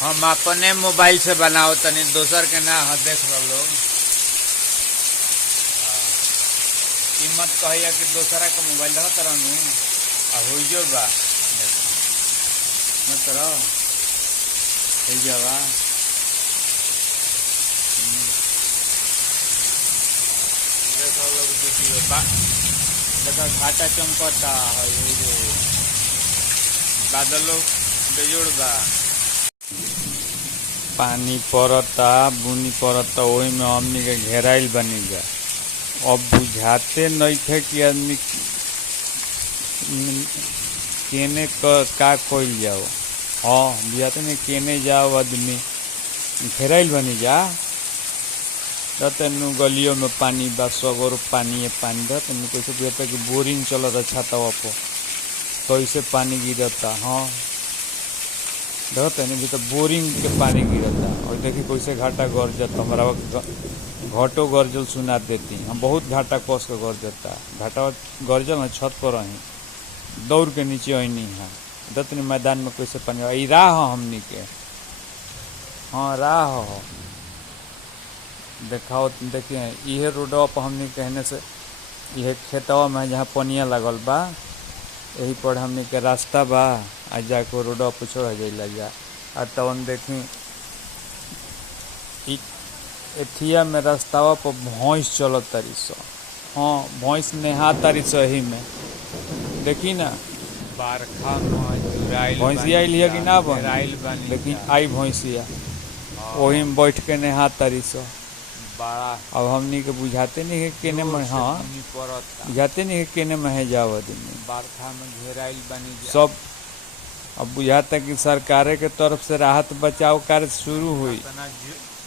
हम अपने मोबाइल से बनाओ तनी दोसर के ना देख लोग। ई मत कहिया कि दोसरा के मोबाइल रह तरह हो जो बा मत रहो देखो लोग वीडियो देखो घाटा चमकता है जो बादलों बेजोड़ बा पानी पड़ता बुनी पड़ता वही में हमनी के घेराइल बनी जा। अब बुझाते नहीं थे कि आदमी केने का खोल जाओ। हाँ बुझाते नहीं केने जाओ आदमी घेराइल बनी जा। तेन गलियों में पानी बा सगोर पानी तेन कैसे बुझाता कि बोरिंग चलता छाता पर तो इसे पानी गिरता। हाँ देखते नहीं भी तो बोरिंग के पानी गिरता और देखिए कैसे घाटा गरजत हमारा घाटो गरजल सुना देती। हम बहुत घाटा कस के गरजता घाटा गरजल ना छत पर रही दौड़ के नीचे अनी है दतनी मैदान में कैसे पानी राह हमनी के। हाँ राह हो देखाओ देखिए ये रोडवा पर हमनी कहने से यह खेतवा में जहाँ पनिया लगल बा यही पर हमनी के रास्ता बा आ जाके रोडवा पर छोड़ जा आ तवन देखी एथिया में रास्तावा पर भैंस चलत तारी सो। हाँ भैंस नेहा तारी सो यही में देखी ना बारखा में भैंसिया आइल कि ना बन लेकिन आई भैंसिया वही में बैठ के नेहा तारी सो। बड़ा अब हमनी के बुझाते नहीं है केने में। हाँ बुझाते नहीं है केने में है जाओ आदमी बारखा में घेराइल बनी सब। अब बुझाता कि सरकार के तरफ से राहत बचाव कार्य शुरू हुई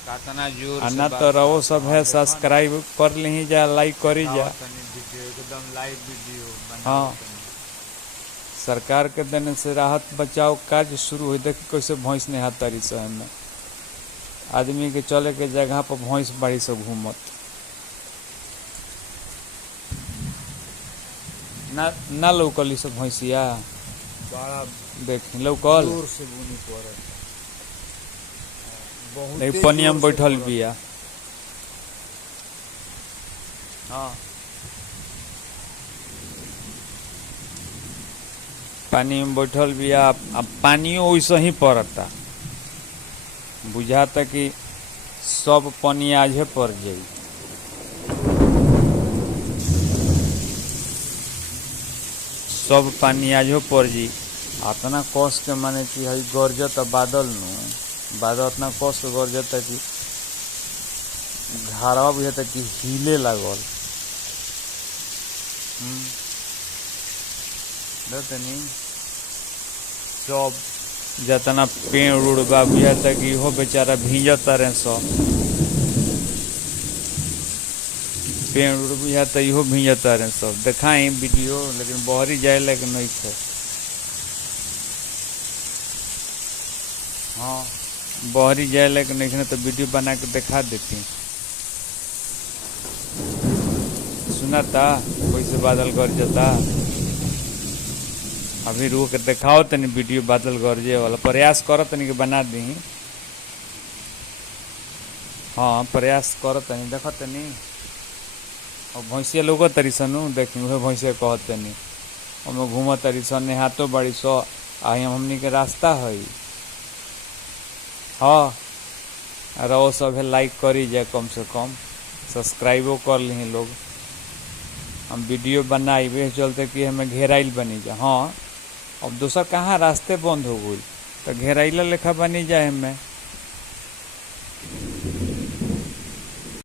ना तो रहो सब है सब्सक्राइब कर ली जा लाइक करी जा एकदम लाइव वीडियो। हाँ सरकार के देने से राहत बचाव कार्य शुरू हुई। देखिए कैसे भैंस नेहा तारी शहर में आदमी के चले के जगह पर भैंस बाड़ी से घूमत ना लौकली सब भैंसिया बड़ा देख लौकल से बुनी पड़े नहीं पनिया में बैठल बिया। हाँ पानी में बैठल बिया। अब पानियों वैसे ही पड़ता बुझाता कि सब पानी आजे पड़ जाई। सब पानी आजो पड़ जी इतना कस के माने कि हई गरजत बादल बादल इतना कस के गरजत कि घाड़वा बुझाता कि हिले लागल। नहीं सब जितना पेड़ उड़ बा बुझाता कि हो बेचारा भींजत रहे सब पेड़ उड़ बुझाता इहो भींजत रहे सब। देखाई वीडियो लेकिन बहरी जाए लेकिन नहीं थे। हाँ बहरी जाए लेकिन नहीं तो वीडियो बना के दिखा देती। सुनाता कैसे बादल गरजता अभी रुक के दिखाओ तनी वीडियो बादल गरजे वाला प्रयास करो तनी के बना दी। हाँ प्रयास करो तनी देखो तनी और भैंसिया लोग तरी सन देखी वह भैंसिया कहत तनी ओमे घूम तरी सन हाथों बड़ी सो आई हमनी के रास्ता है। हाँ रहो सब है लाइक करी जाए कम से कम सब्सक्राइबो कर ली लोग। हम वीडियो बनाई वे चलते कि हमें घेराइल बनी जा। हाँ अब दूसरा कहाँ रास्ते बंद हो गई तो घेराइला लेखा बनी जाए हमें।